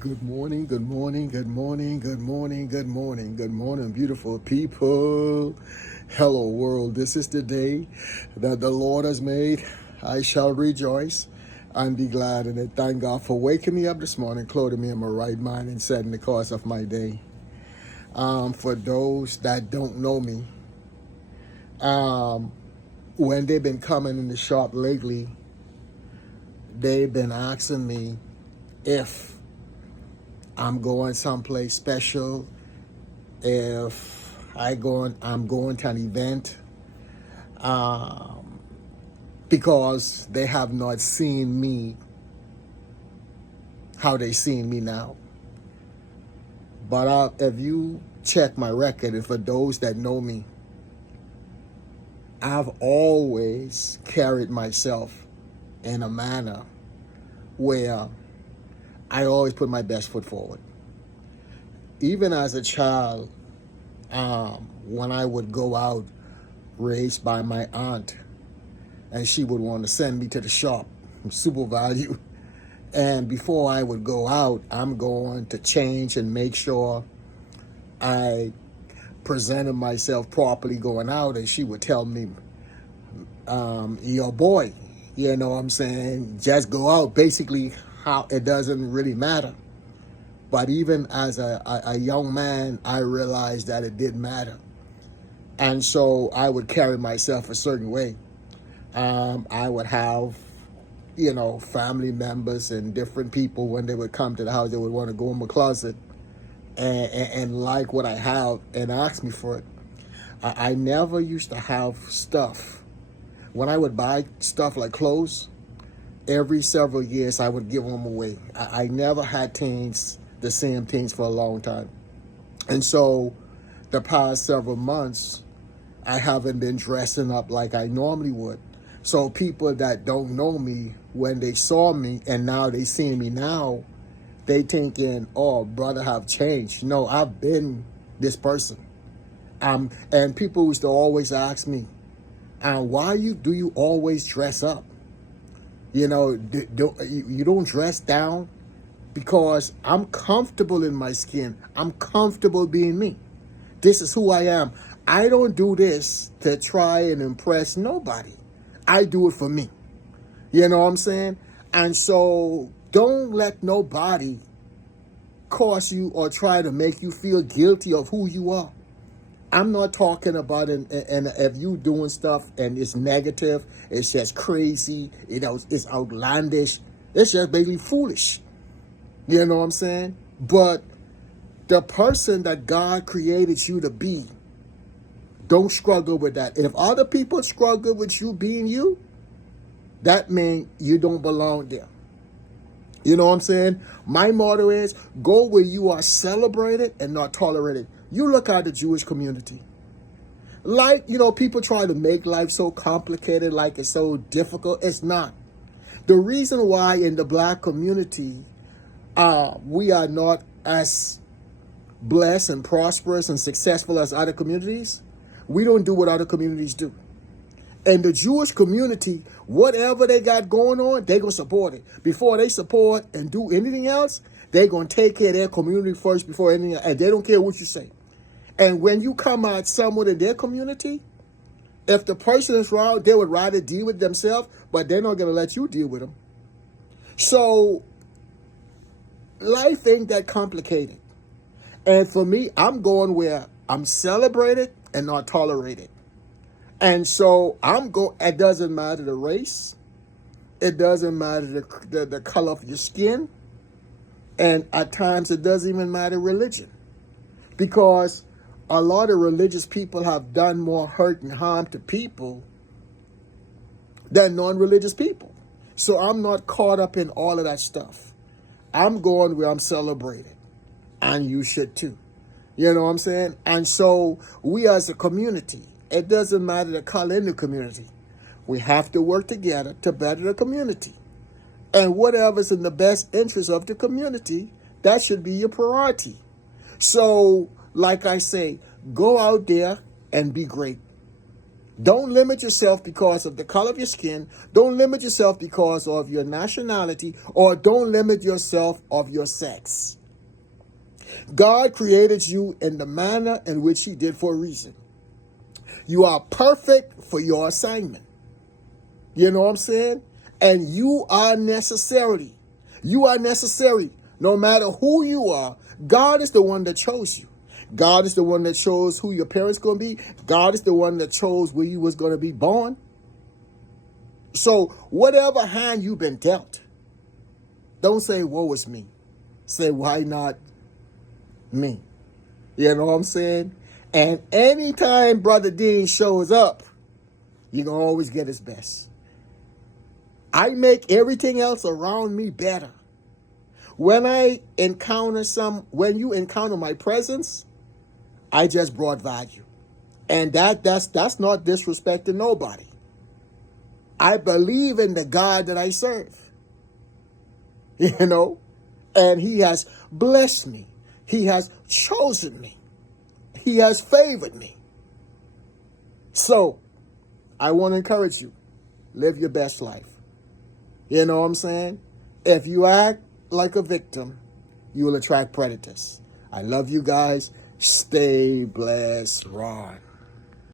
Good morning, good morning, good morning, good morning, good morning, good morning, beautiful people. Hello, world. This is the day that the Lord has made. I shall rejoice and be glad in it. Thank God for waking me up this morning, clothing me in my right mind, and setting the course of my day. For those that don't know me, when they've been coming in the shop lately, they've been asking me if I'm going someplace special, if I'm going to an event, um, because they have not seen me how they seen me now. But if you check my record, and for those that know me, I've always carried myself in a manner where I always put my best foot forward. Even as a child, when I would go out, raised by my aunt, and she would want to send me to the shop, Super Value. And before I would go out, I'm going to change and make sure I presented myself properly going out. And she would tell me, your boy, you know what I'm saying, just go out. Basically, how it doesn't really matter. But even as a young man, I realized that it did matter. And so I would carry myself a certain way. I would have, family members and different people, when they would come to the house, they would want to go in my closet and like what I have and ask me for it. I never used to have stuff. When I would buy stuff like clothes, every several years I would give them away. I never had things, the same things for a long time. And so the past several months, I haven't been dressing up like I normally would. So people that don't know me, when they saw me and now they see me now, they thinking, oh, brother have changed. No, I've been this person. And people used to always ask me, why do you always dress up? You don't dress down? Because I'm comfortable in my skin. I'm comfortable being me. This is who I am. I don't do this to try and impress nobody. I do it for me. You know what I'm saying? And so don't let nobody cause you or try to make you feel guilty of who you are. I'm not talking about and if you doing stuff and it's negative, it's just crazy, it's outlandish, it's just basically foolish. You know what I'm saying? But the person that God created you to be, don't struggle with that. And if other people struggle with you being you, that means you don't belong there. You know what I'm saying? My motto is, go where you are celebrated and not tolerated. You look at the Jewish community. Like, people try to make life so complicated, like it's so difficult. It's not. The reason why in the black community, we are not as blessed and prosperous and successful as other communities, we don't do what other communities do. And the Jewish community, whatever they got going on, they're going to support it. Before they support and do anything else, they're going to take care of their community first before anything else. And they don't care what you say. And when you come out someone in their community, if the person is wrong, they would rather deal with themselves, but they're not going to let you deal with them. So life ain't that complicated. And for me, I'm going where I'm celebrated and not tolerated. And so it doesn't matter the race. It doesn't matter the color of your skin. And at times it doesn't even matter religion. Because a lot of religious people have done more hurt and harm to people than non-religious people. So I'm not caught up in all of that stuff. I'm going where I'm celebrated. And you should too. You know what I'm saying? And so we as a community, it doesn't matter the color in the community. We have to work together to better the community. And whatever's in the best interest of the community, that should be your priority. So, like I say, go out there and be great. Don't limit yourself because of the color of your skin. Don't limit yourself because of your nationality, or don't limit yourself of your sex. God created you in the manner in which he did for a reason. You are perfect for your assignment. You know what I'm saying? And you are necessary. You are necessary. No matter who you are, God is the one that chose you. God is the one that chose who your parents going to be. God is the one that chose where you was going to be born. So whatever hand you've been dealt, don't say, woe is me. Say, why not me? You know what I'm saying? And anytime Brother Dean shows up, you're going to always get his best. I make everything else around me better. When you encounter my presence, I just brought value. And that's not disrespecting nobody. I believe in the God that I serve. You know? And he has blessed me. He has chosen me. He has favored me. So, I want to encourage you. Live your best life. You know what I'm saying? If you act like a victim, you will attract predators. I love you guys. Stay blessed, Ron.